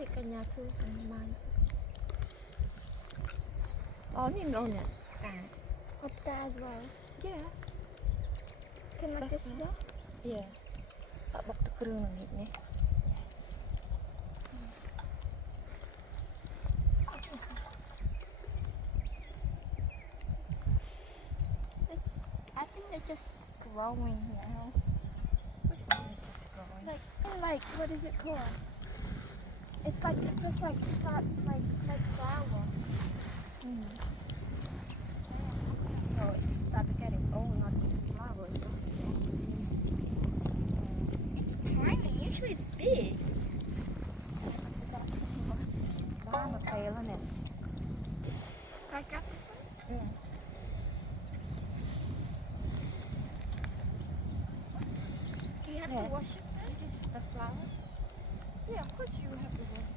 take a nyatu and mine. Only no net. Up there as well. Yeah. Can I just go? Yeah. Up the crew on it. I think they're just growing now. Like what is it called? It's like it just like start like flower. So it started getting old, not just flowers. It's tiny. Usually it's big. I got this one. Yeah. Do you have to wash it first? Is this the flower? Yeah, of course you have to wash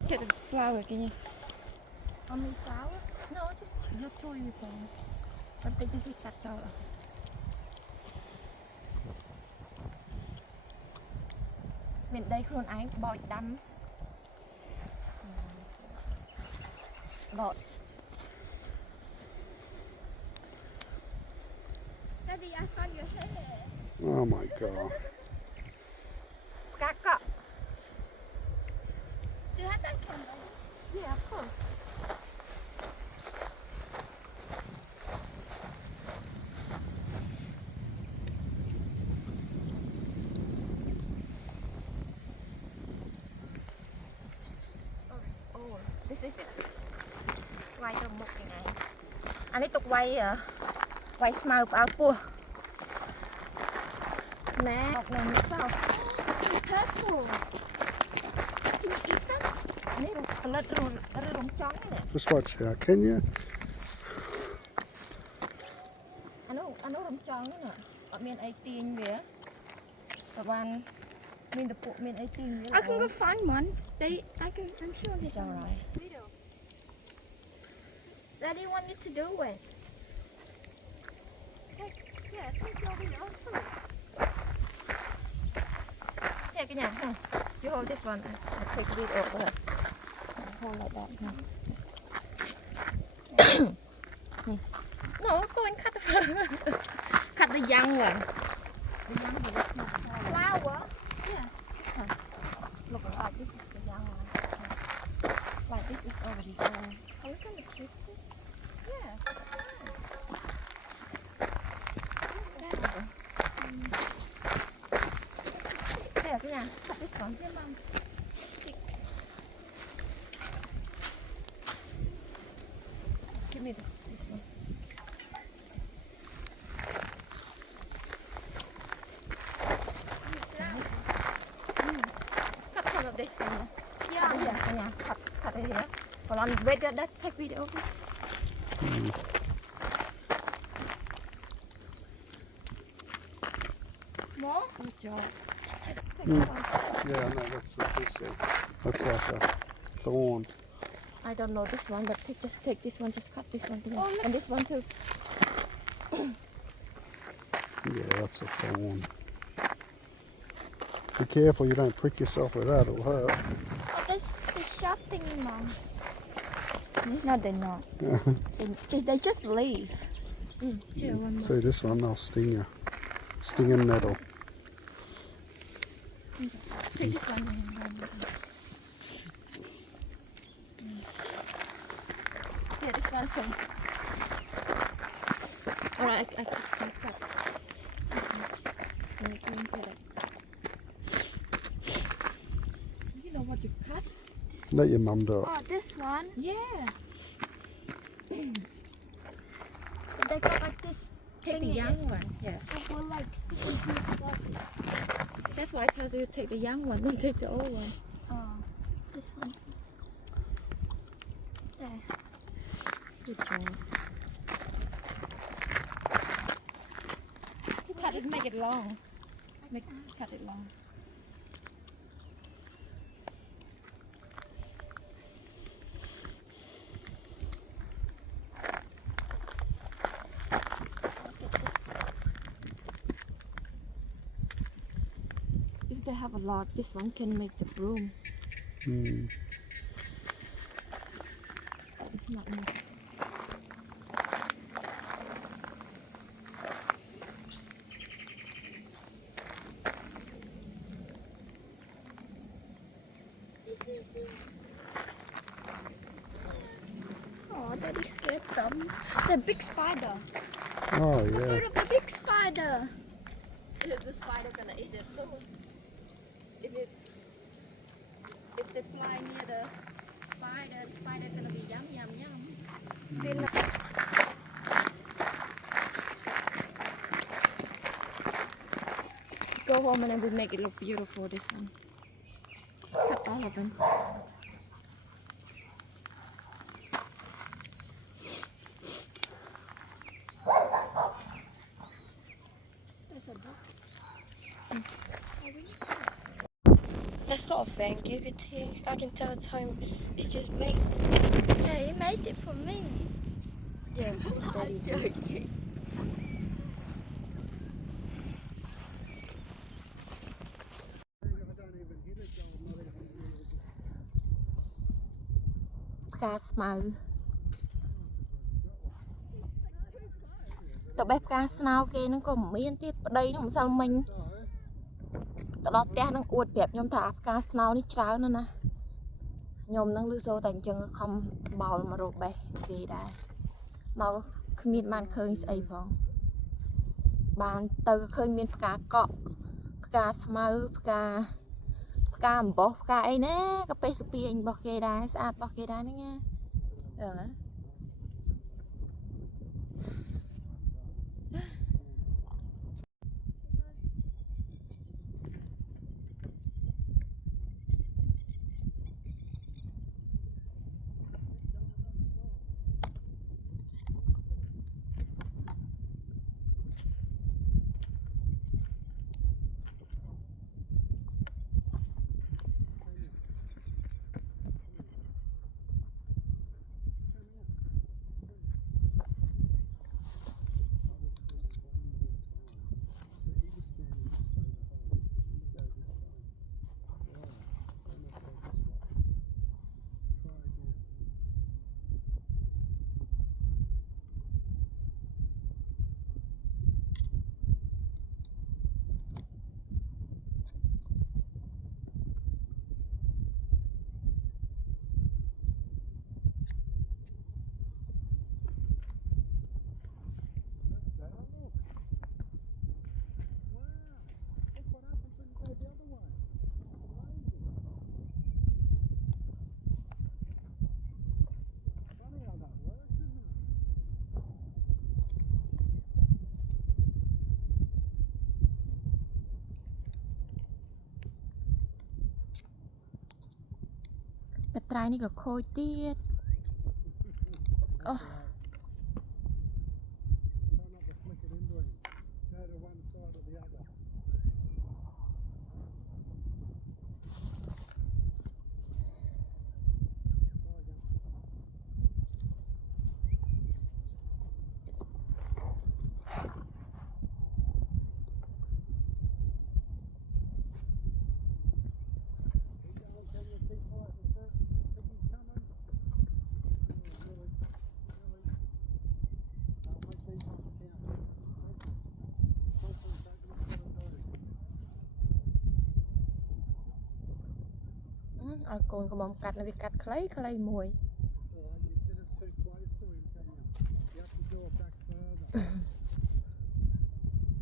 it. Get the flower, can you? Only flower? No, just your toy with them. But they did cut out. Mình đây khuôn ái bòi đâm. Bọt. Daddy, I found your hair. Oh my god. Kakak. Do you have that camera? Yeah, of course. Oh, this is it. វាយទៅមុខយ៉ាងណាអានេះទុកវាយស្មៅផ្អើលពោះណែអត់នៅនេះទៅ Purple. Can you eat them? នេះផលិតរំចង់នេះ Just watch out, can you? អានោះរំចង់នេះណាអត់មានអីទាញវាប្រហែលមានតពុកមានអីទាញវា I can go find one. I'm sure it's alright. Daddy wanted to do it. Yeah, take your video. Here, can you hold this one? I'll take it over. Hold like that. No, go and cut the flower. Cut the young one. The young one. Flower? Yeah. Look like this is the young one. Like this is already old. Are we gonna keep this? Yeah. Here, can you cut this one? Here, Mom. Stick. Give me this one. Cut some of this one. Yeah. Cut it here. Hold on, wait, that take video. More? Good job. Yeah, no, that's that's like a thorn. I don't know this one, but just take this one, just cut this one. And this one too. Yeah, that's a thorn. Be careful you don't prick yourself with that, it'll hurt. Oh, there's the sharp thingy, Mom. No, they're not. they just leave. Here, one more. See this one, they'll sting you. Stinging nettle. Take this one. Here, this one too. Alright, I cut. You know what you cut? Let your mum do it. Oh, this one? Yeah. They got like this. Take the young one. Yeah. It will like stick into your body. That's why I tell you to take the young one, don't take the old one. Oh, this one. There. Good job. Cut it, make it long. Cut it long. Look at this. have a lot. This one can make the broom. Mm. It's not enough. Oh, Daddy scared them. The big spider. Oh The yeah. foot of the big spider. Is the spider gonna eat it? So if they fly near the spider gonna be yum yum yum. They go home and then we make it look beautiful. This one. Cut all of them. There's a book. That's not a fan. Give it here. I can tell it's home. It just made. Hey, he made it for me. Yeah, of course, Daddy did. Cá smile. តបេះផ្កាស្នោគេហ្នឹងក៏មិនមានទៀតប្តីហ្នឹងម្សិលមិញទៅដល់ផ្ទះហ្នឹងអួតប្រាប់ខ្ញុំថាផ្កាស្នោនេះច្រើនណាស់ណាខ្ញុំហ្នឹងលឺសូរតែអញ្ចឹងខំបោលមករកបេះគេដែរមកគ្មានបានឃើញស្អីផងបានទៅឃើញមានផ្កាកក់ផ្កាស្មៅផ្កាអំបោះផ្កាអីណាកាពេះកាពីអញរបស់គេដែរស្អាតរបស់គេដែរហ្នឹងណាអឺតែត្រៃនេះក៏ខូចទៀតអូ ឲ្យកូនកំមុំកាត់នៅវាកាត់ខ្លីមួយ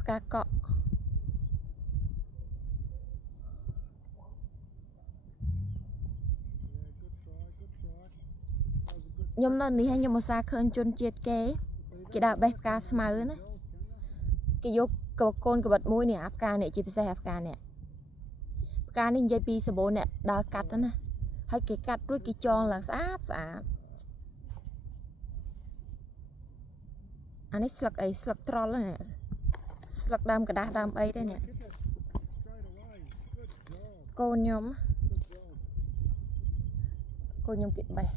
ផ្កាកក់ខ្ញុំនៅនេះហើយខ្ញុំឧស្សាហ៍ឃើញជនជាតិគេដើរបេះផ្កាស្មៅណាគេយកកូនកបិតមួយនេះអាផ្កានេះជាពិសេសអាផ្កានេះផ្កានេះនិយាយពីសបូនអ្នកដើរកាត់ណាហើយគេកាត់រួចគេចងឡើងស្អាតអានេះស្លឹកអីស្លឹកត្រល់ហ្នឹងស្លឹកដើមកដាស់ដើមអីទេនេះកូនខ្ញុំគេបេះ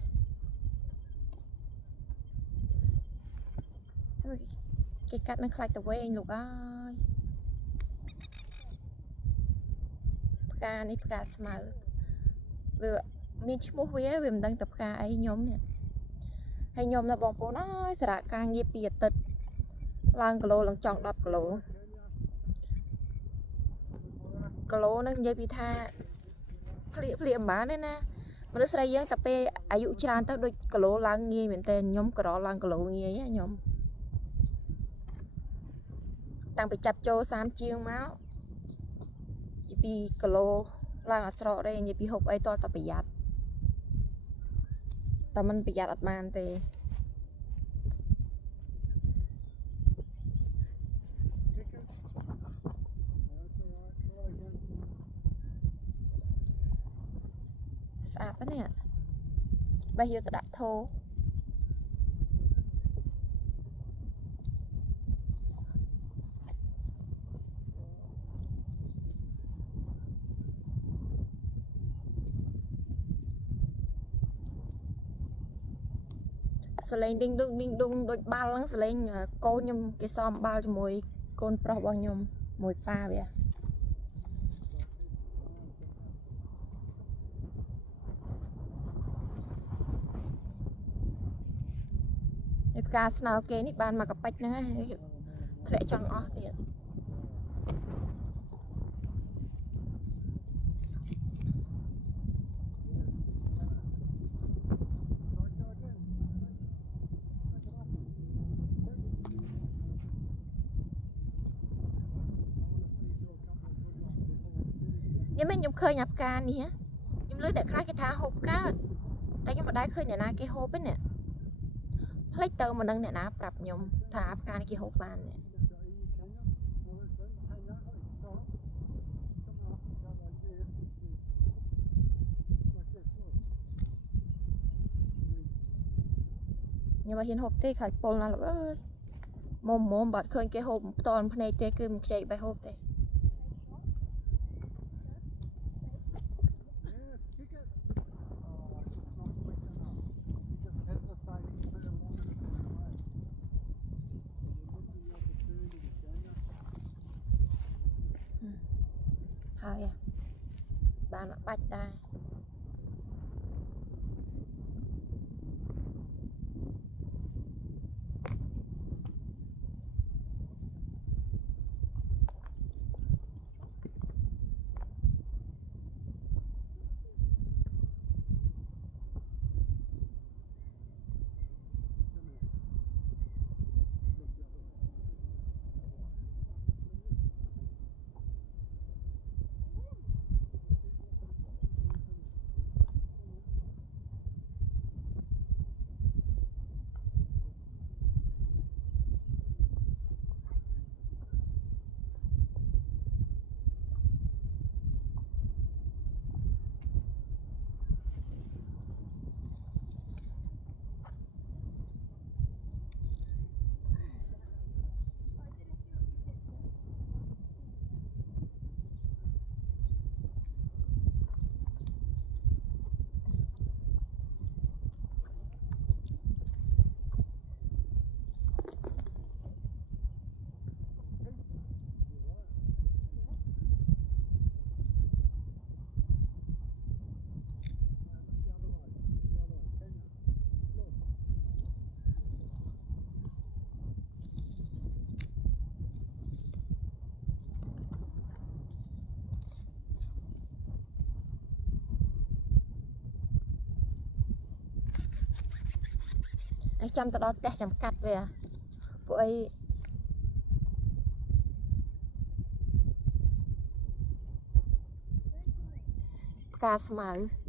គេកាត់នឹងខ្លាច់ទៅវិញលោកអើយ ផ្កានេះផ្កាស្មៅវាមានឈ្មោះវាមិនដឹងតែផ្កាអីខ្ញុំនេះហើយខ្ញុំណាបងប្អូនអើយសារៈការងារពីអាទិត្យឡើងគីឡូឡើងចង់10គីឡូហ្នឹងនិយាយពីថាភ្លៀកមិនបានទេណាមនុស្សស្រីយើងតែពេលអាយុច្រើនទៅដូចគីឡូឡើងងាយមែនតើខ្ញុំក្រឡើងគីឡូងាយខ្ញុំតាំងពីចាប់ចូល30ជាងមកជា2គីឡូឡើងអាស្រកទេនិយាយពីហូបអីតតែប្រយ័ត្នតែមិនប្រយ័ត្នអត់បានទេស្អាតណាស់បេះយកទៅដាក់ថូសលេងឌីងឌុងដូចបាល់ហ្នឹងសលេងកូនខ្ញុំគេសំបាល់ជាមួយកូនប្រុសរបស់ខ្ញុំមួយប៉ាវាហើយផ្កាស្នោគេនេះបានមកកប៉ិចហ្នឹងហើយធ្លាក់ចង់អស់ទៀតខ្ញុំឃើញអាផ្កានេះខ្ញុំលើអ្នកខ្លះគេថាហូបកើតតែខ្ញុំមិនដែលឃើញអ្នកណាគេហូបទេនេះផ្លេចទៅមិនដឹងអ្នកណាប្រាប់ខ្ញុំថាផ្កានេះគេហូបបាននេះខ្ញុំមិនហ៊ានហូបទេខ្លាចពុលណាលោកអើយមុំបាត់ឃើញគេហូបផ្ទាល់ភ្នែកទេគឺមិនខ្ចីបែហូបទេហើយបានមកបាច់ដែរចាំទៅដល់ផ្ទះចាំកាត់វាពួកអីផ្កាស្មៅ